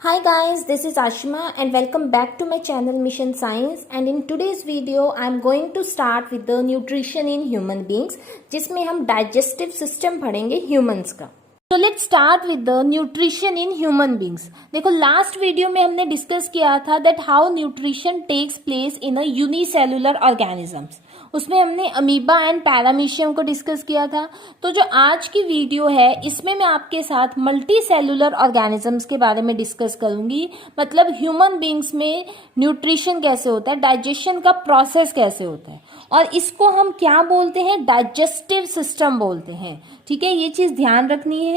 Hi guys, this is Ashima and welcome back to my channel Mission Science, and in today's video I am going to start with the nutrition in human beings जिसमें हम digestive system पढ़ेंगे humans का। तो let's start with the nutrition in human beings. देखो last video में हमने discuss किया था that how nutrition takes place in a unicellular organisms. उसमें हमने अमीबा एंड पैरामीशियम को डिस्कस किया था। तो जो आज की वीडियो है इसमें मैं आपके साथ मल्टी सेलुलर ऑर्गेनिजम्स के बारे में डिस्कस करूंगी। मतलब ह्यूमन बींग्स में न्यूट्रिशन कैसे होता है, डाइजेशन का प्रोसेस कैसे होता है, और इसको हम क्या बोलते हैं, डाइजेस्टिव सिस्टम बोलते हैं। ठीक है, ये चीज ध्यान रखनी है।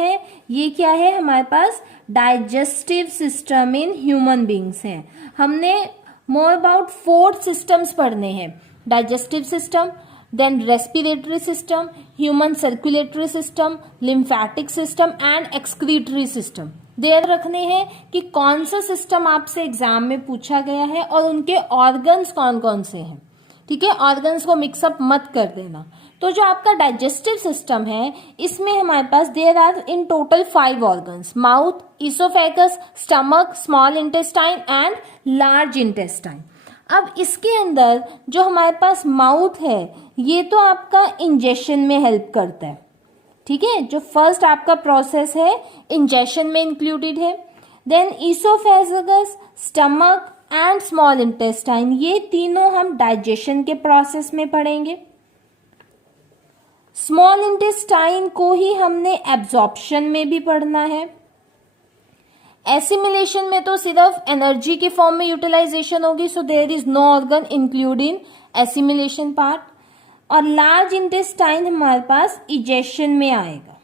ये क्या है हमारे पास, digestive system in human beings है। हमने मोर अबाउट 4 सिस्टम्स पढ़ने हैं, digestive system, then respiratory system, human circulatory system, lymphatic system and excretory system. ध्यान रखने हैं कि कौन सा सिस्टम आपसे एग्जाम में पूछा गया है और उनके ऑर्गन्स कौन कौन से हैं। ठीक है, ऑर्गन्स को मिक्सअप मत कर देना। तो जो आपका डाइजेस्टिव सिस्टम है इसमें हमारे पास there are in total 5 organs, mouth, oesophagus, stomach, small intestine and large intestine. अब इसके अंदर जो हमारे पास माउथ है ये तो आपका इंजेशन में हेल्प करता है। ठीक है, जो फर्स्ट आपका प्रोसेस है इंजेशन में इंक्लूडेड है। Then oesophagus, stomach and small intestine, ये तीनों हम डाइजेशन के प्रोसेस में पढ़ेंगे। स्मॉल इंटेस्टाइन को ही हमने एब्जॉर्प्शन में भी पढ़ना है। एसिमिलेशन में तो सिर्फ एनर्जी के फॉर्म में यूटिलाइजेशन होगी, so there is no organ include in assimilation part. और लार्ज इंटेस्टाइन हमारे पास इजेशन में आएगा।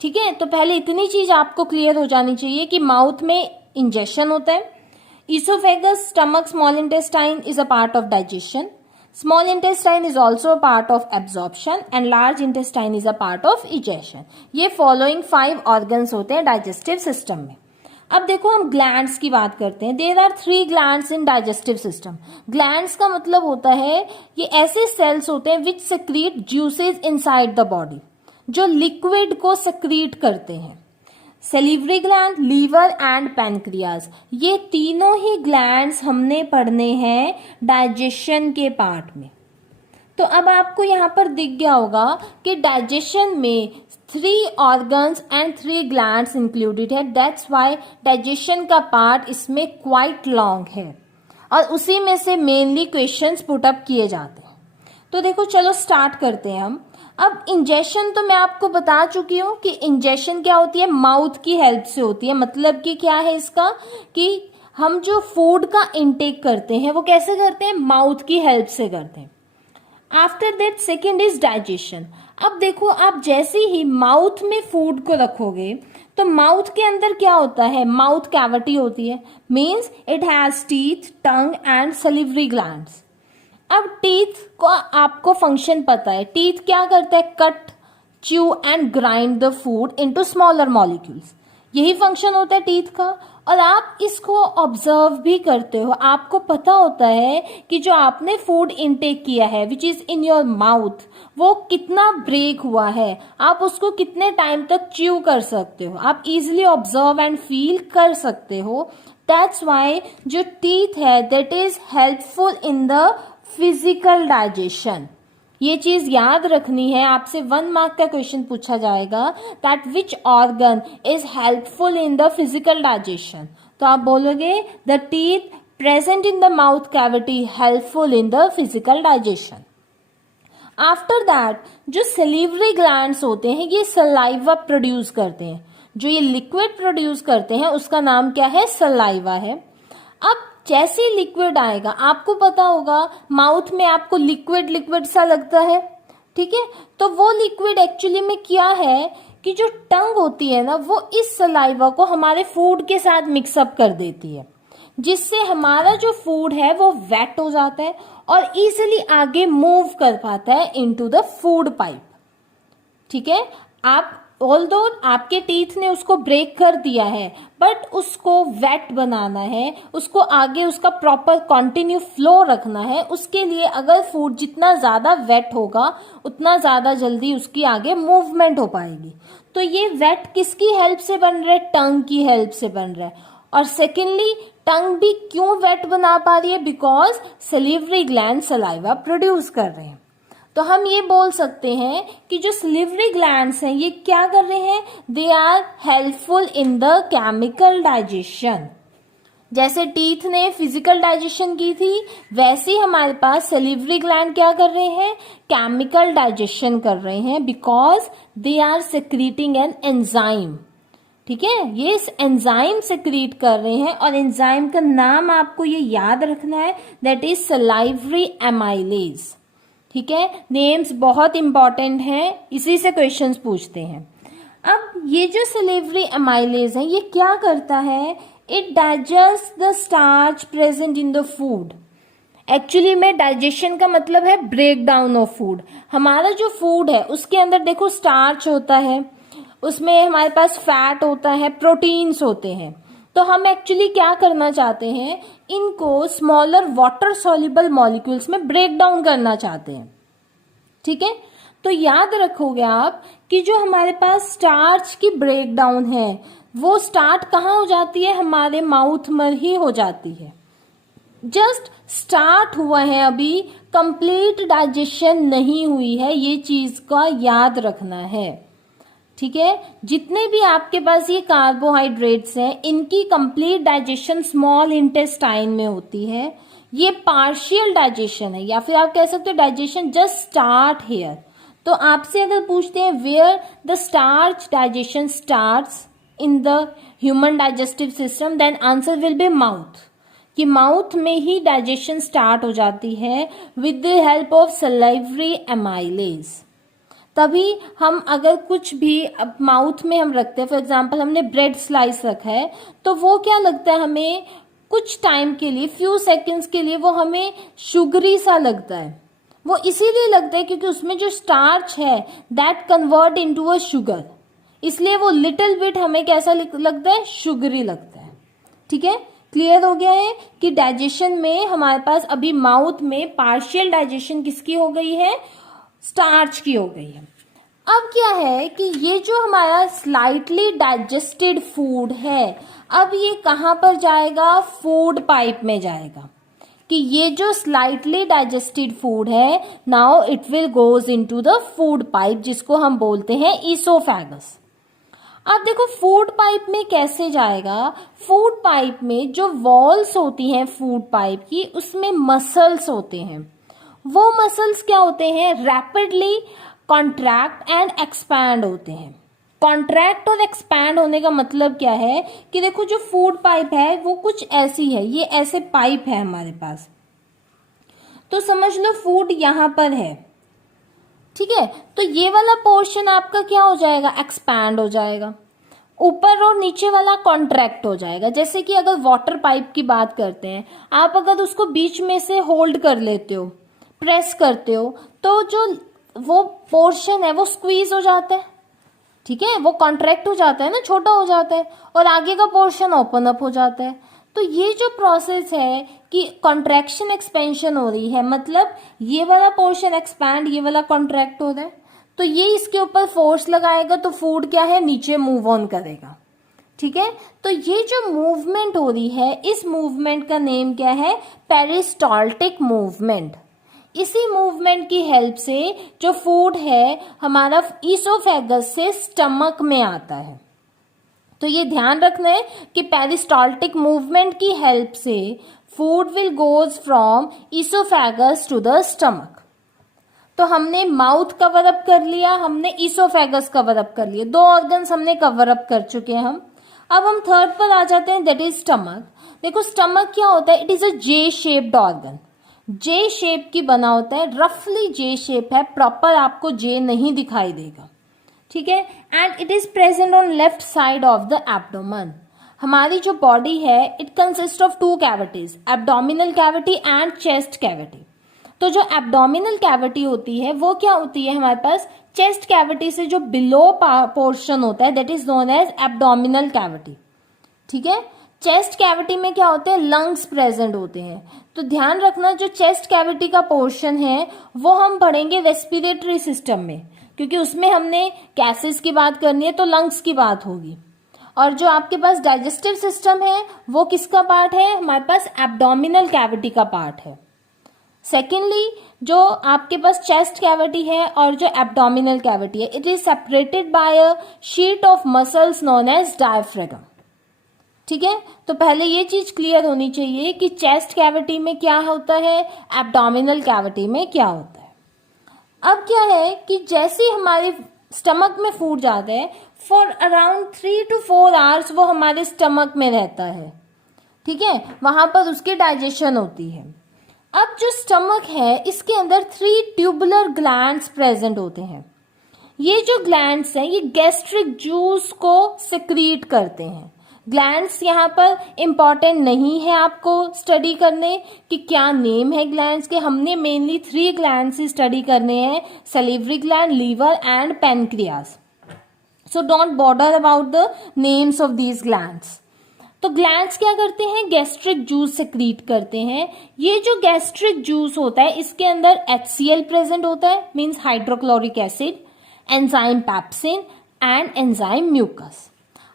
ठीक है, तो पहले इतनी चीज आपको क्लियर हो जानी चाहिए कि माउथ में इंजेशन होता है, oesophagus, stomach, small intestine is a part of digestion, small intestine is also a part of absorption and large intestine is a part of egestion। ये फॉलोइंग 5 ऑर्गन्स होते हैं डाइजेस्टिव सिस्टम में। अब देखो हम ग्लैंड्स की बात करते हैं। There are 3 glands in digestive system. Glands का मतलब होता है ये ऐसे सेल्स होते हैं which secrete juices inside the body, जो लिक्विड को सेक्रीट करते हैं। Salivary gland, liver and pancreas, ये तीनों ही ग्लैंड्स हमने पढ़ने हैं डाइजेशन के पार्ट में। तो अब आपको यहाँ पर दिख गया होगा कि डाइजेशन में 3 ऑर्गन्स एंड 3 ग्लैंड्स इंक्लूडेड है। दैट्स वाई डाइजेशन का पार्ट इसमें क्वाइट लॉन्ग है और उसी में से मेनली क्वेश्चंस पुट अप किए जाते हैं। तो देखो चलो स्टार्ट करते हैं हम। अब इंजेशन तो मैं आपको बता चुकी हूं कि इंजेशन क्या होती है, माउथ की हेल्प से होती है। मतलब कि क्या है इसका, कि हम जो फूड का इंटेक करते हैं वो कैसे करते हैं, माउथ की हेल्प से करते हैं। After that second is digestion. अब देखो आप जैसे ही माउथ में फूड को रखोगे तो माउथ के अंदर क्या होता है, माउथ कैविटी होती है, means it has teeth, tongue and salivary glands. अब टीथ का आपको फंक्शन पता है, टीथ क्या करता है, cut, chew and grind the food into smaller molecules. यही फंक्शन होता है टीथ का। और आप इसको ऑब्जर्व भी करते हो, आपको पता होता है कि जो आपने फूड इनटेक किया है विच इज इन योर माउथ, वो कितना ब्रेक हुआ है, आप उसको कितने टाइम तक च्यू कर सकते हो, आप इजिली ऑब्जर्व एंड फील कर सकते हो। दैट्स वाई जो टीथ है that is helpful in the physical digestion. ये चीज याद रखनी है, आपसे 1 मार्क का क्वेश्चन पूछा जाएगा that which organ is helpful in the physical digestion. तो आप बोलोगे the teeth present in the mouth cavity helpful in the physical digestion. After that जो सलीवरी ग्लैंड्स होते हैं ये सलाइवा प्रोड्यूस करते हैं। जो ये लिक्विड प्रोड्यूस करते हैं उसका नाम क्या है, सलाइवा है। अब जैसे लिक्विड आएगा, आपको पता होगा माउथ में आपको लिक्विड लिक्विड सा लगता है। ठीक है, तो वो लिक्विड एक्चुअली में क्या है कि जो टंग होती है ना वो इस सलाइवा को हमारे फूड के साथ मिक्सअप कर देती है, जिससे हमारा जो फूड है वो वेट हो जाता है और इजीली आगे मूव कर पाता है इनटू द फूड पाइप। ठीक है, आप ऑल्दो आपके टीथ ने उसको ब्रेक कर दिया है, बट उसको वेट बनाना है, उसको आगे उसका प्रॉपर कंटिन्यू फ्लो रखना है, उसके लिए अगर फूड जितना ज़्यादा वेट होगा उतना ज़्यादा जल्दी उसकी आगे मूवमेंट हो पाएगी। तो ये वेट किसकी हेल्प से बन रहा है? टंग की हेल्प से बन रहा है। और सेकेंडली, टंग भी क्यों वेट बना पा रही है? Because salivary gland saliva produce कर रहे हैं। तो हम ये बोल सकते हैं कि जो सलिवरी ग्लैंड्स हैं ये क्या कर रहे हैं? They are helpful in the chemical digestion. जैसे टीथ ने फिजिकल डाइजेशन की थी, वैसे ही हमारे पास सलिवरी ग्लैंड क्या कर रहे हैं? केमिकल डाइजेशन कर रहे हैं, because they are secreting an enzyme. ठीक है, ये एंजाइम सेक्रीट कर रहे हैं और एंजाइम का नाम आपको ये याद रखना है, दैट इज सलाइवरी एमाइलेज। ठीक है, नेम्स बहुत इंपॉर्टेंट हैं, इसी से क्वेश्चंस पूछते हैं। अब ये जो सलिवरी एमाइलेज है ये क्या करता है? It digest the starch present in the food. Actually में डाइजेशन का मतलब है ब्रेक डाउन ऑफ फूड। हमारा जो फूड है उसके अंदर देखो स्टार्च होता है, उसमें हमारे पास फैट होता है, प्रोटीन्स होते हैं। तो हम एक्चुअली क्या करना चाहते हैं? इनको स्मॉलर वाटर सॉल्युबल मॉलिक्यूल्स में ब्रेक डाउन करना चाहते हैं। ठीक है, तो याद रखोगे आप कि जो हमारे पास स्टार्च की ब्रेक डाउन है वो स्टार्ट कहाँ हो जाती है? हमारे माउथ में ही हो जाती है। जस्ट स्टार्ट हुआ है, अभी कंप्लीट डाइजेशन नहीं हुई है, ये चीज का याद रखना है। ठीक है, जितने भी आपके पास ये कार्बोहाइड्रेट्स हैं इनकी कंप्लीट डाइजेशन स्मॉल इंटेस्टाइन में होती है। ये पार्शियल डाइजेशन है, या फिर आप कह सकते हो डाइजेशन जस्ट स्टार्ट हियर। तो आपसे अगर पूछते हैं where the starch digestion starts in the human digestive system, then answer will be mouth, कि माउथ में ही डाइजेशन स्टार्ट हो जाती है with the help of salivary amylase. तभी हम अगर कुछ भी अब माउथ में हम रखते हैं, फॉर एग्जांपल हमने ब्रेड स्लाइस रखा है, तो वो क्या लगता है हमें कुछ टाइम के लिए, फ्यू सेकंड्स के लिए वो हमें शुगरी सा लगता है। वो इसीलिए लगता है क्योंकि उसमें जो स्टार्च है that convert into a sugar, इसलिए वो लिटिल बिट हमें कैसा लगता है? शुगरी लगता है। ठीक है, क्लियर हो गया है कि डाइजेशन में हमारे पास अभी माउथ में पार्शियल डाइजेशन किसकी हो गई है? स्टार्च की हो गई है। अब क्या है कि ये जो हमारा स्लाइटली डाइजेस्टेड फूड है, अब ये कहाँ पर जाएगा? फूड पाइप में जाएगा। कि ये जो स्लाइटली डाइजेस्टेड फूड है, now it will goes into the food pipe, जिसको हम बोलते हैं ईसोफेगस। अब देखो फूड पाइप में कैसे जाएगा? फूड पाइप में जो वॉल्स होती हैं फूड पाइप की, उसमें मसल्स होते हैं। वो मसल्स क्या होते हैं? रैपिडली कॉन्ट्रैक्ट एंड एक्सपैंड होते हैं। कॉन्ट्रैक्ट और एक्सपैंड होने का मतलब क्या है कि देखो जो फूड पाइप है वो कुछ ऐसी है, ये ऐसे पाइप है हमारे पास, तो समझ लो फूड यहां पर है। ठीक है, तो ये वाला पोर्शन आपका क्या हो जाएगा? एक्सपैंड हो जाएगा। ऊपर और नीचे वाला कॉन्ट्रैक्ट हो जाएगा। जैसे कि अगर वाटर पाइप की बात करते हैं, आप अगर उसको बीच में से होल्ड कर लेते हो, प्रेस करते हो, तो जो वो पोर्शन है वो स्क्वीज हो जाता है। ठीक है, वो कॉन्ट्रैक्ट हो जाता है ना, छोटा हो जाता है, और आगे का पोर्शन ओपन अप हो जाता है। तो ये जो प्रोसेस है कि कॉन्ट्रैक्शन एक्सपेंशन हो रही है, मतलब ये वाला पोर्शन एक्सपैंड, ये वाला कॉन्ट्रैक्ट हो रहा है, तो ये इसके ऊपर फोर्स लगाएगा तो फूड क्या है? नीचे मूव ऑन करेगा। ठीक है, तो ये जो मूवमेंट हो रही है, इस मूवमेंट का नेम क्या है? Peristaltic movement. इसी मूवमेंट की हेल्प से जो फूड है हमारा ईसोफेगस से स्टमक में आता है। तो ये ध्यान रखना है कि पेरिस्टाल्टिक मूवमेंट की हेल्प से food will goes from oesophagus to the stomach. तो हमने माउथ कवर अप कर लिया, हमने ईसोफेगस कवर अप कर लिया, 2 ऑर्गन्स हमने कवर अप कर चुके हैं हम। अब हम थर्ड पर आ जाते हैं, दैट इज स्टमक। देखो स्टमक क्या होता है? It is a J shaped organ. J shape की बना होता है, रफली जे शेप है, प्रॉपर आपको जे नहीं दिखाई देगा। ठीक है, and it is present on left side of the abdomen. हमारी जो बॉडी है it consist of 2 cavities, abdominal cavity and chest cavity. तो जो एब्डोमिनल कैविटी होती है वो क्या होती है? हमारे पास चेस्ट कैविटी से जो बिलो पोर्शन होता है that is known as abdominal cavity. ठीक है, चेस्ट कैविटी में क्या होते हैं, लंग्स प्रेजेंट होते हैं। तो ध्यान रखना जो चेस्ट कैविटी का पोर्शन है वो हम पढ़ेंगे रेस्पिरेटरी सिस्टम में, क्योंकि उसमें हमने गैसेस की बात करनी है तो लंग्स की बात होगी। और जो आपके पास डाइजेस्टिव सिस्टम है वो किसका पार्ट है, हमारे पास एब्डोमिनल कैविटी का पार्ट है। सेकेंडली जो आपके पास चेस्ट कैविटी है और जो एब्डोमिनल कैविटी है, it is separated by a sheet of muscles known as diaphragm. ठीक है, तो पहले ये चीज क्लियर होनी चाहिए कि चेस्ट कैविटी में क्या होता है, एब्डोमिनल कैविटी में क्या होता है। अब क्या है कि जैसे ही हमारे स्टमक में फूड जाता है फॉर अराउंड 3 to 4 आवर्स वो हमारे स्टमक में रहता है। ठीक है, वहां पर उसकी डाइजेशन होती है। अब जो स्टमक है इसके अंदर 3 ट्यूबुलर ग्लैंड्स प्रेजेंट होते हैं। ये जो ग्लैंड्स हैं ये गैस्ट्रिक जूस को सिक्रीट करते हैं। ग्लैंड्स यहाँ पर इंपॉर्टेंट नहीं है आपको स्टडी करने कि क्या नेम है ग्लैंड्स के, हमने मेनली 3 ग्लैंड्स ही स्टडी करने हैं, salivary gland, liver and pancreas. So don't bother about the names of these glands. तो ग्लैंड्स क्या करते हैं, गैस्ट्रिक जूस सेक्रीट करते हैं। ये जो गैस्ट्रिक जूस होता है इसके अंदर HCl प्रेजेंट होता है, means hydrochloric acid, enzyme pepsin and enzyme mucus.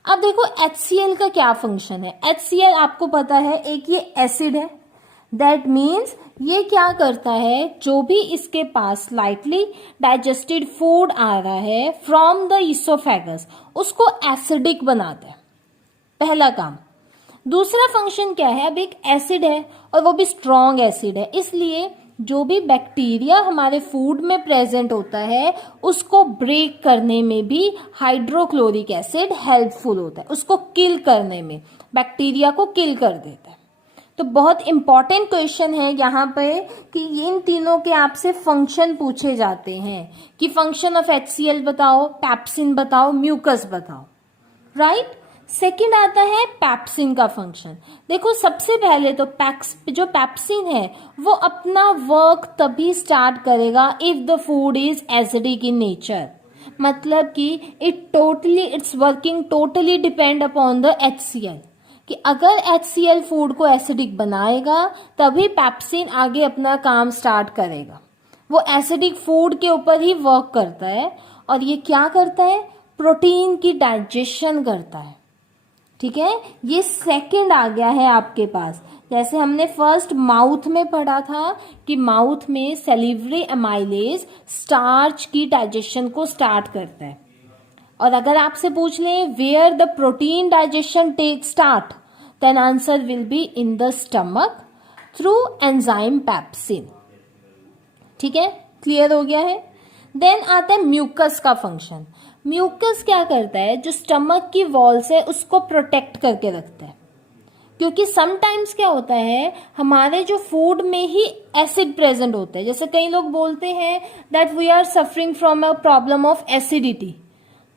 अब देखो HCl का क्या फंक्शन है। HCl आपको पता है एक ये एसिड है, दैट मीन्स ये क्या करता है, जो भी इसके पास स्लाइटली डाइजेस्टेड फूड आ रहा है फ्रॉम द ईसोफेगस उसको एसिडिक बनाता है, पहला काम। दूसरा फंक्शन क्या है, अब एक एसिड है और वो भी स्ट्रॉन्ग एसिड है, इसलिए जो भी बैक्टीरिया हमारे फूड में प्रेजेंट होता है उसको ब्रेक करने में भी हाइड्रोक्लोरिक एसिड हेल्पफुल होता है, उसको किल करने में, बैक्टीरिया को किल कर देता है। तो बहुत इंपॉर्टेंट क्वेश्चन है यहाँ पे कि इन तीनों के आपसे फंक्शन पूछे जाते हैं कि फंक्शन ऑफ HCl बताओ, पैप्सिन बताओ, म्यूकस बताओ, राइट। सेकंड आता है पैप्सिन का फंक्शन। देखो सबसे पहले तो जो पैप्सिन है वो अपना वर्क तभी स्टार्ट करेगा if the food is acidic in nature, मतलब कि it's working totally depend upon the HCl, कि अगर HCl फूड को एसिडिक बनाएगा तभी पैप्सिन आगे अपना काम स्टार्ट करेगा। वो एसिडिक फूड के ऊपर ही वर्क करता है और ये क्या करता है, प्रोटीन की डाइजेशन करता है। ठीक है, ये सेकंड आ गया है आपके पास। जैसे हमने फर्स्ट माउथ में पढ़ा था कि माउथ में सैलिवरी एमाइलेज स्टार्च की डाइजेशन को स्टार्ट करता है। और अगर आपसे पूछ लें where the protein digestion take start, then answer will be in the stomach through enzyme pepsin. ठीक है, क्लियर हो गया है। देन आता है म्यूकस का फंक्शन। म्यूकस क्या करता है, जो स्टमक की वॉल्स है उसको प्रोटेक्ट करके रखता है, क्योंकि समटाइम्स क्या होता है हमारे जो फूड में ही एसिड प्रेजेंट होता है। जैसे कई लोग बोलते हैं that we are suffering from a problem of acidity,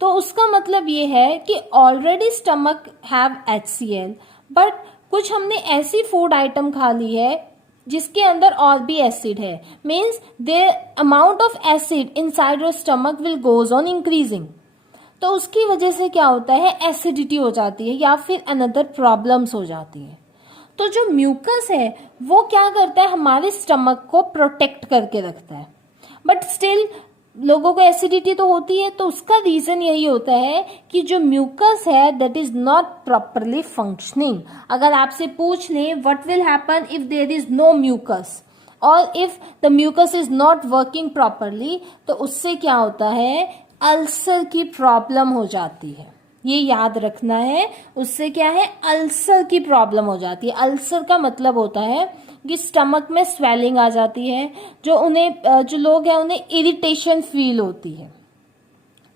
तो उसका मतलब ये है कि already stomach have HCl, but कुछ हमने ऐसी फूड आइटम खा ली है जिसके अंदर और भी एसिड है, means the amount of acid inside your stomach will goes on increasing. तो उसकी वजह से क्या होता है, एसिडिटी हो जाती है या फिर अनदर प्रॉब्लम्स हो जाती है। तो जो म्यूकस है वो क्या करता है, हमारे स्टमक को प्रोटेक्ट करके रखता है। बट स्टिल लोगों को एसिडिटी तो होती है, तो उसका रीजन यही होता है कि जो म्यूकस है that is not properly functioning. अगर आपसे पूछ ले what will happen if there is no mucus और if the mucus is not working properly, तो उससे क्या होता है, अल्सर की प्रॉब्लम हो जाती है। ये याद रखना है, उससे क्या है, अल्सर की प्रॉब्लम हो जाती है। अल्सर का मतलब होता है कि स्टमक में स्वेलिंग आ जाती है, जो लोग हैं उन्हें इरिटेशन फील होती है।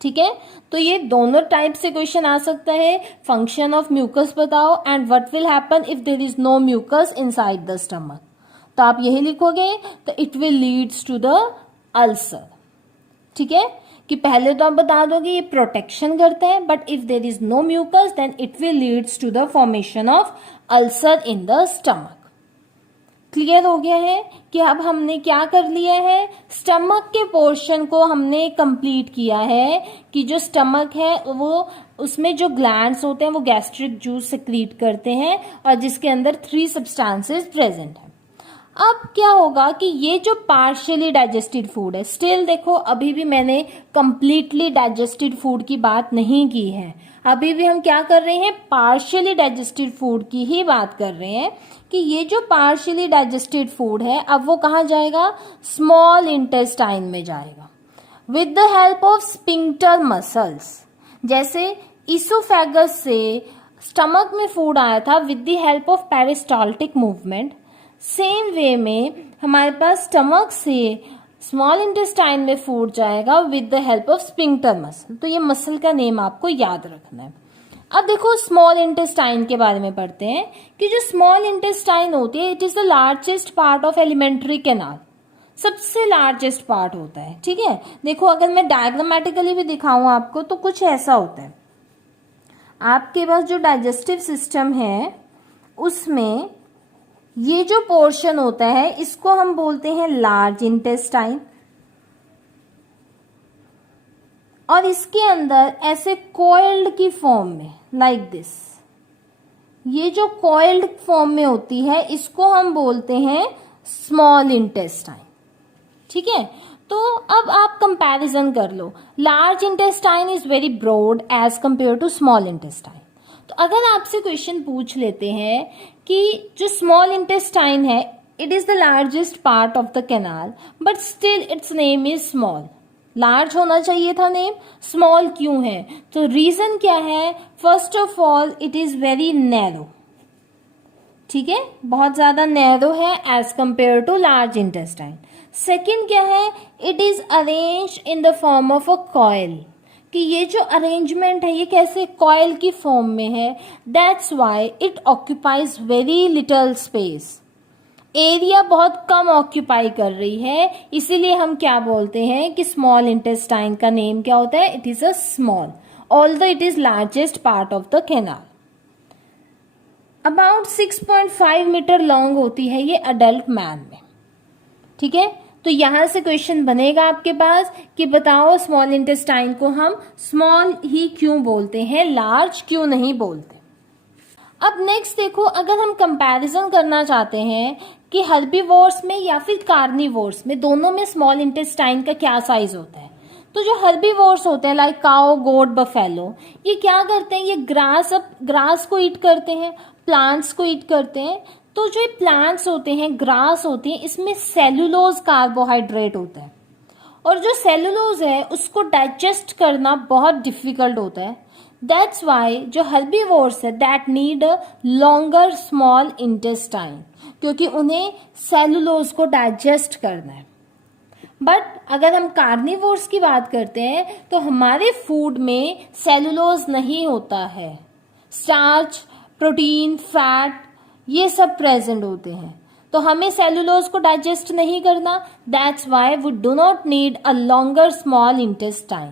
ठीक है, तो ये दोनों टाइप से क्वेश्चन आ सकता है, फंक्शन ऑफ म्यूकस बताओ and what will happen if there is no mucus inside the stomach. तो आप यही लिखोगे, तो it will leads to the ulcer. ठीक है, कि पहले तो आप बता दोगे ये प्रोटेक्शन करता है, but if there is no mucus then it will leads to the formation of ulcer in the stomach. Clear हो गया है कि अब हमने क्या कर लिया है, स्टमक के पोर्शन को हमने कंप्लीट किया है कि जो स्टमक है वो उसमें जो ग्लैंड्स होते हैं वो गैस्ट्रिक जूस सेक्रीट करते हैं और जिसके अंदर 3 सब्सटेंसेस प्रेजेंट है। अब क्या होगा कि ये जो पार्शियली डाइजेस्टेड फूड है, स्टिल देखो अभी भी मैंने कंप्लीटली डाइजेस्टेड फूड की बात नहीं की है, अभी भी हम क्या कर रहे हैं, पार्शियली डाइजेस्टेड फूड की ही बात कर रहे हैं कि ये जो पार्शियली डाइजेस्टेड फूड है अब वो कहाँ जाएगा, स्मॉल इंटेस्टाइन में जाएगा with the help of sphincter muscles. जैसे इसोफेगस से स्टमक में फूड आया था with the help of peristaltic movement, same way में हमारे पास स्टमक से स्मॉल इंटेस्टाइन में फूड जाएगा with the help of sphincter muscle. तो ये मसल का नेम आपको याद रखना है। अब देखो स्मॉल इंटेस्टाइन के बारे में पढ़ते हैं कि जो स्मॉल इंटेस्टाइन होती है it is the largest part of alimentary canal, सबसे लार्जेस्ट पार्ट होता है। ठीक है, देखो अगर मैं डायग्रामेटिकली भी दिखाऊं आपको तो कुछ ऐसा होता है, आपके पास जो डाइजेस्टिव सिस्टम है उसमें ये जो पोर्शन होता है इसको हम बोलते हैं लार्ज इंटेस्टाइन, और इसके अंदर ऐसे कॉइल्ड की फॉर्म में लाइक दिस, ये जो कॉइल्ड फॉर्म में होती है इसको हम बोलते हैं स्मॉल इंटेस्टाइन। ठीक है, तो अब आप कंपैरिजन कर लो, large intestine is very broad as compare to small intestine. तो अगर आपसे क्वेश्चन पूछ लेते हैं कि जो स्मॉल इंटेस्टाइन है it is the largest part of the canal but still its name is small, large होना चाहिए था नेम, स्मॉल क्यों है, तो रीजन क्या है, first of all it is very narrow. ठीक है, बहुत ज्यादा नैरो है as compare to large intestine. Second क्या है, it is arranged in the form of a coil, कि ये जो अरेंजमेंट है ये कैसे कॉइल की फॉर्म में है, that's why it occupies very little space, area बहुत कम ऑक्यूपाई कर रही है, इसीलिए हम क्या बोलते हैं कि स्मॉल इंटेस्टाइन का नेम क्या होता है, it is a small although it is largest part of the canal. About 6.5 metre long होती है ये अडल्ट मैन में। ठीक है, तो यहां से क्वेश्चन बनेगा आपके पास कि बताओ स्मॉल इंटेस्टाइन को हम स्मॉल ही क्यों बोलते हैं, लार्ज क्यों नहीं बोलते। अब नेक्स्ट देखो, अगर हम कंपैरिजन करना चाहते हैं कि हर्बीवोर्स में या फिर कार्निवोर्स में, दोनों में स्मॉल इंटेस्टाइन का क्या साइज होता है, तो जो हर्बीवोर्स होते हैं लाइक काओ, गोट, बफेलो, ये क्या करते हैं, ये ग्रास को ईट करते हैं, प्लांट्स को ईट करते हैं। तो जो प्लांट्स होते हैं, ग्रास होती है, इसमें सेलुलोज कार्बोहाइड्रेट होता है और जो सेलुलोज है उसको डाइजेस्ट करना बहुत डिफिकल्ट होता है। दैट्स वाई जो हर्बीवोर्स है that need a longer small intestine, क्योंकि उन्हें सेलुलोज को डाइजेस्ट करना है। बट अगर हम कार्निवोर्स की बात करते हैं तो हमारे फूड में सेलुलोज नहीं होता है, स्टार्च, प्रोटीन, फैट ये सब प्रेजेंट होते हैं, तो हमें सेलुलोज को डाइजेस्ट नहीं करना, that's why we do not need a longer small intestine.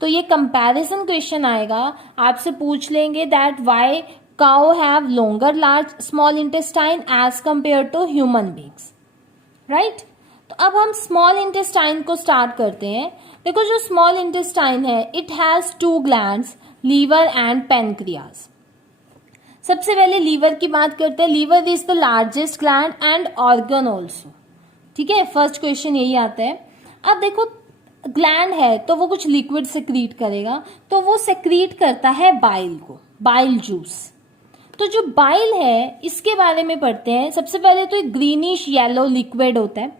तो ये कंपैरिजन क्वेश्चन आएगा, आपसे पूछ लेंगे that why cow have longer large small intestine as compare to human beings, right. तो अब हम स्मॉल इंटेस्टाइन को स्टार्ट करते हैं। देखो जो स्मॉल इंटेस्टाइन है it has 2 glands, liver and pancreas. सबसे पहले लीवर की बात करते हैं, liver is the largest gland and organ also. ठीक है, फर्स्ट क्वेश्चन यही आता है। अब देखो ग्लैंड है तो वो कुछ लिक्विड सेक्रीट करेगा, तो वो सेक्रीट करता है बाइल को, बाइल जूस। तो जो बाइल है इसके बारे में पढ़ते हैं। सबसे पहले तो एक ग्रीनिश येलो लिक्विड होता है,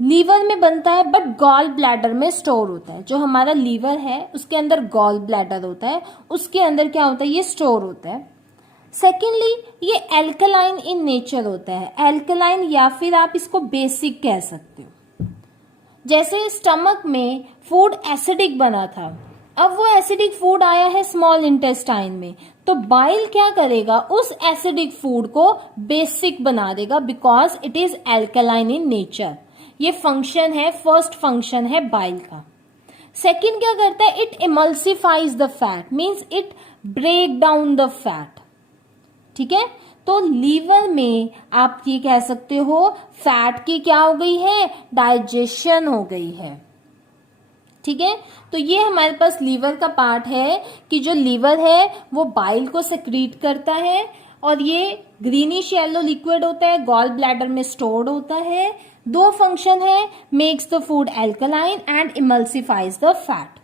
लीवर में बनता है बट गॉल ब्लैडर में स्टोर होता है। जो हमारा लीवर है उसके अंदर गॉल ब्लैडर होता है, उसके अंदर क्या होता है, ये स्टोर होता है। सेकेंडली ये एल्कलाइन इन नेचर होता है, एल्कलाइन या फिर आप इसको बेसिक कह सकते हो। जैसे स्टमक में फूड एसिडिक बना था, अब वो एसिडिक फूड आया है स्मॉल इंटेस्टाइन में, तो बाइल क्या करेगा, उस एसिडिक फूड को बेसिक बना देगा because it is alkaline in nature. ये फंक्शन है, फर्स्ट फंक्शन है बाइल का। सेकेंड क्या करता है, it emulsifies the fat, means it break down the fat. ठीक है। तो लीवर में आप ये कह सकते हो फैट की क्या हो गई है, डाइजेशन हो गई है। ठीक है, तो ये हमारे पास लीवर का पार्ट है कि जो लीवर है वो बाइल को सेक्रीट करता है और ये ग्रीनिश येलो लिक्विड होता है, गॉल ब्लैडर में स्टोर्ड होता है। दो फंक्शन है, makes the food alkaline and emulsifies the fat.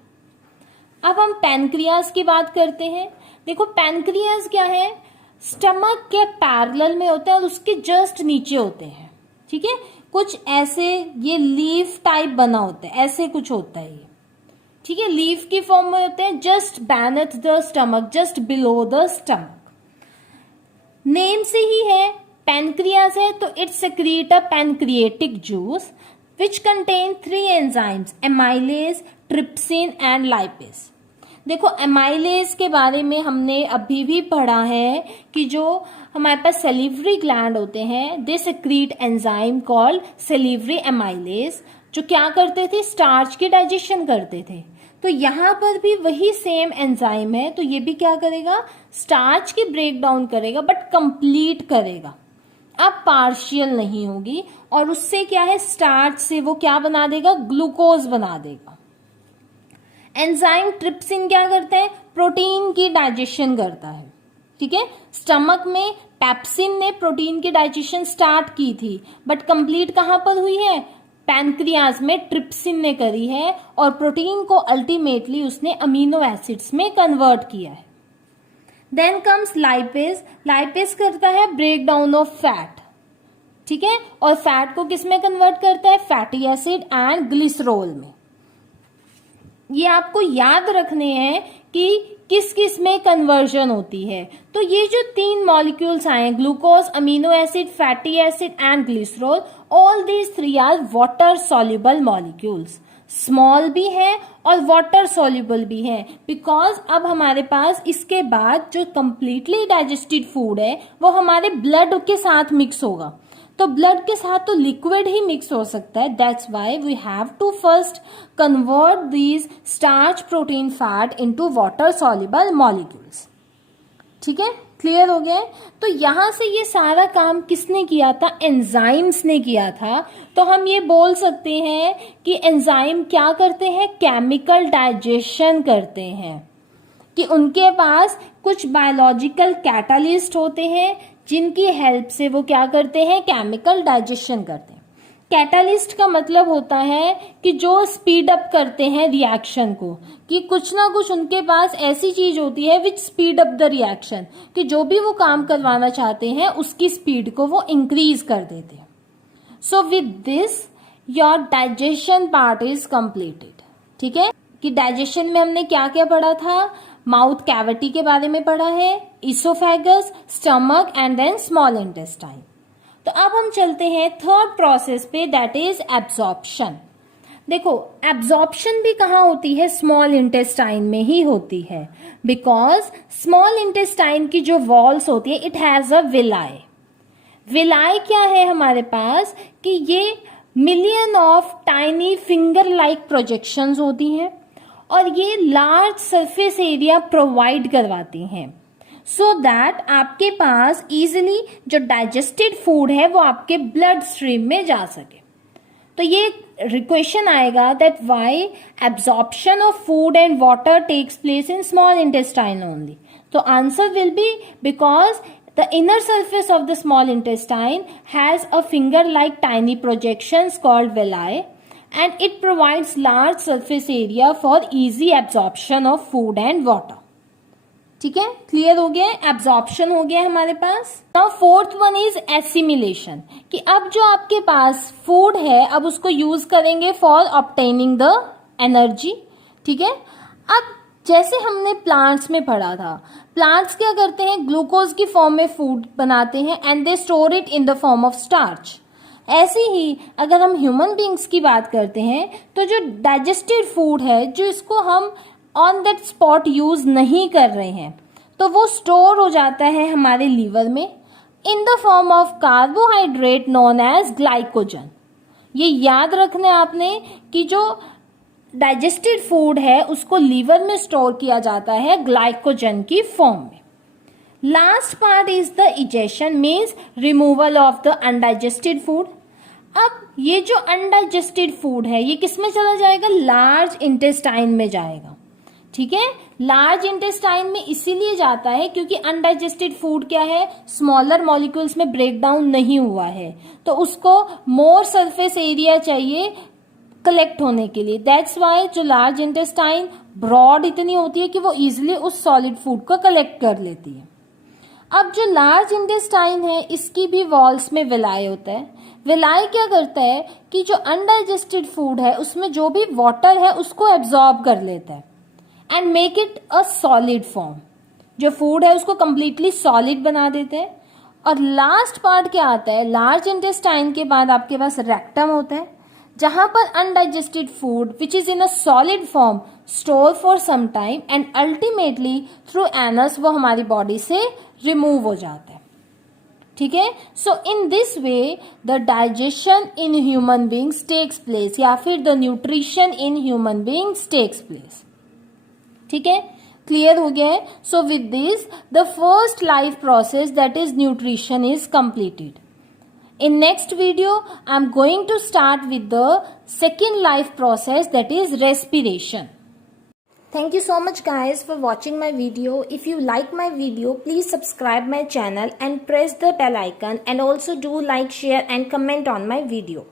अब हम पैनक्रियाज की बात करते हैं। देखो पैनक्रियाज क्या है, स्टमक के पैरेलल में होता है और उसके जस्ट नीचे होते हैं। ठीक है, कुछ ऐसे ये लीफ टाइप बना होता है, ऐसे कुछ होता है ये। ठीक है, लीफ की फॉर्म में होते हैं, just beneath the stomach, just below the stomach. Name से ही है पैनक्रियाज है तो it secrete a pancreatic juice which contain 3 enzymes, amylase, trypsin and lipase. देखो एमाइलेज के बारे में हमने अभी भी पढ़ा है कि जो हमारे पास सेलिवरी ग्लैंड होते हैं they secrete enzyme called salivary amylase, जो क्या करते थे, स्टार्च की डाइजेशन करते थे। तो यहाँ पर भी वही सेम एंजाइम है, तो ये भी क्या करेगा, स्टार्च की ब्रेक डाउन करेगा बट कंप्लीट करेगा, अब पार्शियल नहीं होगी। और उससे क्या है, स्टार्च से वो क्या बना देगा, ग्लूकोज बना देगा। एंजाइम ट्रिप्सिन क्या करता है, प्रोटीन की डाइजेशन करता है। ठीक है, स्टमक में पेप्सिन ने प्रोटीन की डाइजेशन स्टार्ट की थी बट कंप्लीट कहां पर हुई है, पैनक्रियाज में ट्रिप्सिन ने करी है और प्रोटीन को अल्टीमेटली उसने अमीनो एसिड्स में कन्वर्ट किया है। देन कम्स लाइपेज, लाइपेज करता है ब्रेक डाउन ऑफ फैट। ठीक है, और फैट को किस में कन्वर्ट करता है, फैटी एसिड एंड ग्लिसरॉल में। ये आपको याद रखने हैं कि किस किस में कन्वर्जन होती है। तो ये जो 3 मॉलिक्यूल्स आए, glucose, amino acid, fatty acid and glycerol, all these 3 are water soluble molecules. Small भी है और वाटर सॉल्युबल भी है, बिकॉज अब हमारे पास इसके बाद जो कंप्लीटली डाइजेस्टेड फूड है वो हमारे ब्लड के साथ मिक्स होगा। तो ब्लड के साथ तो लिक्विड ही मिक्स हो सकता है, that's why we have to first convert these starch, protein, fat into water soluble molecules. ठीक है, क्लियर हो गया है। तो यहां से ये सारा काम किसने किया था, एंजाइम्स ने किया था। तो हम ये बोल सकते हैं कि एंजाइम क्या करते हैं, केमिकल डाइजेशन करते हैं, कि उनके पास कुछ बायोलॉजिकल कैटालिस्ट होते हैं जिनकी हेल्प से वो क्या करते हैं, केमिकल डाइजेशन करते हैं। कैटालिस्ट का मतलब होता है कि जो स्पीड अप करते हैं रिएक्शन को, कि कुछ ना कुछ उनके पास ऐसी चीज होती है विच स्पीड अप द रिएक्शन, कि जो भी वो काम करवाना चाहते हैं उसकी स्पीड को वो इंक्रीज कर देते हैं। सो with this your digestion part is completed. ठीक है, कि डाइजेशन में हमने क्या क्या पढ़ा था, माउथ कैविटी के बारे में पढ़ा है, oesophagus, stomach and then small intestine. तो अब हम चलते हैं थर्ड प्रोसेस पे, दैट इज एब्जॉर्प्शन। देखो एब्जॉर्प्शन भी कहाँ होती है, स्मॉल इंटेस्टाइन में ही होती है, बिकॉज स्मॉल इंटेस्टाइन की जो वॉल्स होती है it has a villi. Villi क्या है हमारे पास, कि ये million of tiny finger like projections होती हैं और ये लार्ज सरफेस एरिया प्रोवाइड करवाती हैं, सो दैट आपके पास इजिली जो डाइजेस्टेड फूड है वो आपके ब्लड स्ट्रीम में जा सके। तो ये क्वेश्चन आएगा that why absorption of food and water takes place in small intestine only. तो answer will be because the inner surface of the small intestine has a finger-like tiny projections called villi, and it provides large surface area for easy absorption of food and water. ठीक है, clear हो गया, absorption हो गया हमारे पास। Now fourth one is assimilation, कि अब जो आपके पास फूड है अब उसको यूज करेंगे फॉर ऑब्टेनिंग द एनर्जी। ठीक है, अब जैसे हमने प्लांट्स में पढ़ा था, प्लांट्स क्या करते हैं, ग्लूकोज की फॉर्म में फूड बनाते हैं and they store it in the form of starch. ऐसे ही अगर हम ह्यूमन बींग्स की बात करते हैं तो जो डाइजेस्टेड फूड है, जो इसको हम ऑन दैट स्पॉट यूज नहीं कर रहे हैं, तो वो स्टोर हो जाता है हमारे लीवर में in the form of carbohydrate known as glycogen. ये याद रखना है आपने कि जो डाइजेस्टेड फूड है उसको लीवर में स्टोर किया जाता है ग्लाइकोजन की फॉर्म में। Last part is the egestion, means removal of the undigested food. अब ये जो अनडाइजेस्टेड फूड है ये किस में चला जाएगा, लार्ज इंटेस्टाइन में जाएगा। ठीक है, लार्ज इंटेस्टाइन में इसीलिए जाता है क्योंकि अनडाइजेस्टेड फूड क्या है, स्मॉलर मॉलिक्यूल्स में ब्रेक डाउन नहीं हुआ है, तो उसको मोर सरफेस एरिया चाहिए कलेक्ट होने के लिए। दैट्स वाई जो लार्ज इंटेस्टाइन ब्रॉड इतनी होती है कि वो इजिली उस सॉलिड फूड को कलेक्ट कर लेती है। अब जो लार्ज इंटेस्टाइन है इसकी भी वॉल्स में विलाई होता है। विलाई क्या करता है कि जो अनडाइजेस्टेड फूड है उसमें जो भी वाटर है उसको एब्जॉर्ब कर लेता है and make it a solid form. जो फूड है उसको कंप्लीटली सॉलिड बना देते हैं। और लास्ट पार्ट क्या आता है, लार्ज इंटेस्टाइन के बाद आपके पास रेक्टम होता है, जहां पर undigested food which is in a solid form store for some time and ultimately through anus वो हमारी बॉडी से रिमूव हो जाता है। ठीक है, so in this way the digestion in human beings takes place, या फिर the nutrition in human beings takes place. ठीक है, क्लियर हो गया है। So with this the first life process that is nutrition is completed. In next video, I am going to start with the second life process, that is respiration. Thank you so much guys for watching my video. If you like my video, please subscribe my channel and press the bell icon, and also do like, share and comment on my video.